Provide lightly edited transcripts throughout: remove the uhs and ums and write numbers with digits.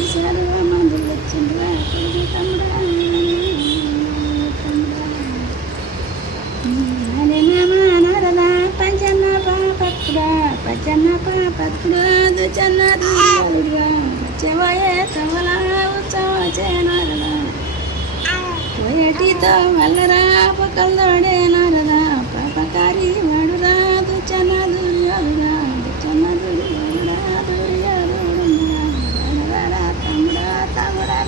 ఈసారి మందులు వచ్చిండ్రా కొడుకు తమ్ముడా నారదా పంచన్న పాపత్తుడా పచ్చన్న పాపత్తుడా దుచన్న దూరుగా వచ్చేవోయే తమలా ఉత్సవ చేనారదా పోయేటితో మల్లరా పక్కల్లోడే నారదా పాపకారి వాడురా దుచన్న దూరుగా దుచన్న దూరుగా దూరుగా తమ్ముడా తమ్ముడా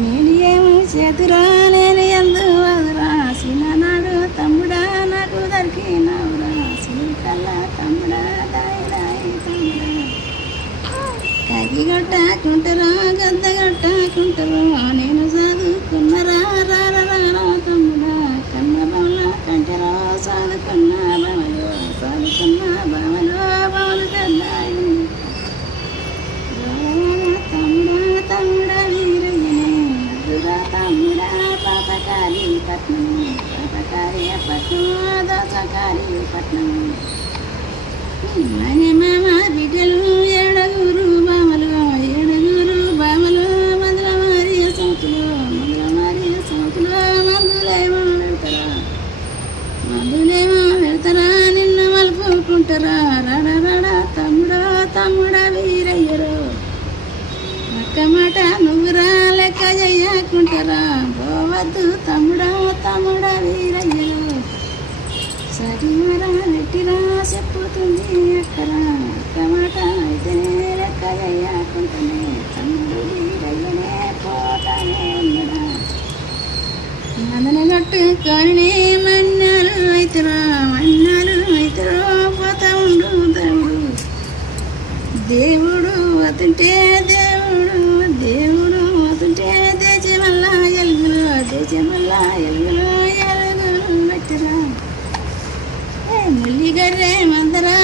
నేను ఏమి చేతురా నేను ఎందు వదురా సినాడు తమ్ముడా నాకు దొరికినవురా సిరికల్లా తమ్ముడా దాయి దాయి తమ్ముడా కగి గట్టకుంటారా గద్ద గట్టకుంటారా నేను చదువుకున్నరా రారా తమ్ముడా కన్న బొమ్మ కంటరా చదువుకున్న బామలు బామలు కద్దాయి తమ్ముడా తమ్ముడా తమ్ముడా పాపకారి పట్నం దోసకారి పట్నం మని మామ బిడ్డలు ఏడుగురు బామలు మందుల మారియ సౌతులు మందులేమో పెడతారా నిన్ను మలుపుకుంటారా రాడా తమ్ముడా వీరయ్యరు అక్క మాట నువ్వురా లెక్క చెయ్యకుంటారా పోవద్దు తమ్ముడా వీరయ్యరు సరిమరా నెట్టిరా చెప్పుతుంది అక్కరా అక్క మాట అయితేనే లెక్క చెయ్యకుంటానే తమ్ముడు వీరయ్యనే పోతానే ఉన్నడా మదన కట్టుకొని మన్నాలు అవుతురా పోతా ఉండు తమ్ముడు దేవుడు అతుంటే దేవుడు అతుంటే దేశమల్లా ఎలుగులు పెట్టరా ముల్లిగర్రె మందరా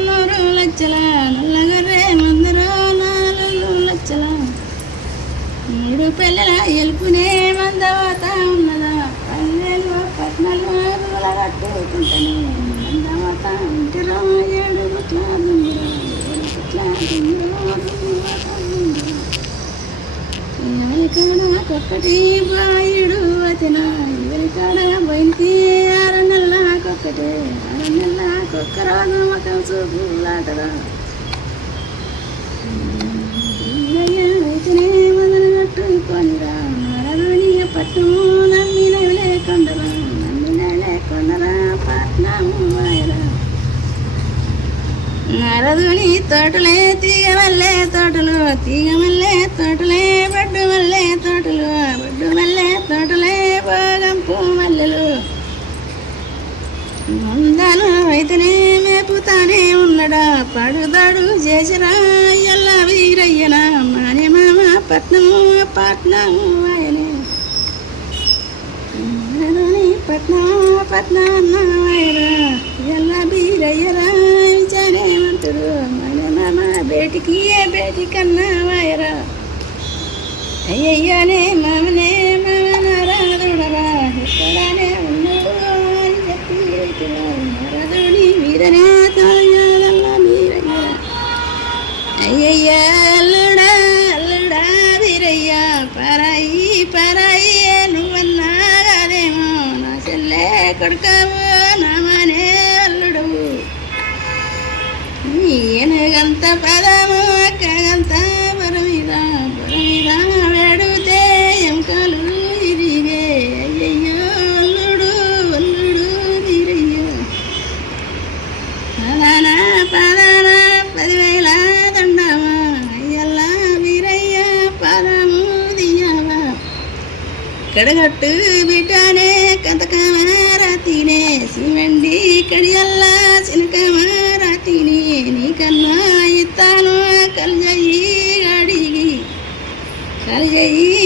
3 లక్షల నల్లగర్రె మందరా 4 లక్షల 3 పిల్లల ఎలుపునే మందవాత ఉన్నదా పల్లెలు పట్నాలు కట్టుకుంటాను మందవాత ఉంటారా 7 ఎవరికాడకొక్కటి బాయుడు వచన ఎవరికాడ బయటికి 6 నెలలకొక్కటే 6 నెలలకొక్క రోజు మొత్తం చూపులాటరా అయితేనే మొదలు కట్టుకొనిరా మరలోని పట్టము నమ్మినవిలే కొండరా పట్నము వాయరా నరదుని తోటలే తీగమల్లే తోటలే బడ్డు మల్లె తోటలే బాగంపు మల్లెలు ముందాలు అయితేనే మేపుతానే ఉన్నడా పడుదాడు చేసిరా ఎల్ల వీరయ్యనా మానే మామ పట్నము ఆయనే పట్నం ఆయరా ఎల్ల వీరయ్యరా విచారేమంటారు మానే మామ బేటికి కన్నా వాయరా అయ్యయ్యనే మామనే నారాధుడరా ఎక్కడానే ఉన్నాడు అని చెప్పి నారదుని వీరనే తాయాలల్లా వీరయ్య అయ్యయ్య అల్లుడా వీరయ్య పరాయి నువ్వన్నా కాదేమో నా చెల్లె కొడుకావు నా మానే అల్లుడు ఏనుగంత పదము అక్కగంత బురమీద వేడుతే ఎంకలు ఇరిగే అయ్యయ్యో అల్లుడు తీరయ్యో పదాన 10,000 దండమా అయ్యల్లా వీరయ్య పదము దియవా కడగట్టు బిడ్డనే కంతకమారాతీనే సిమెండి కడియల్లా చినకమారాతీనే నీకన్నా ఇస్తాను కలిజయి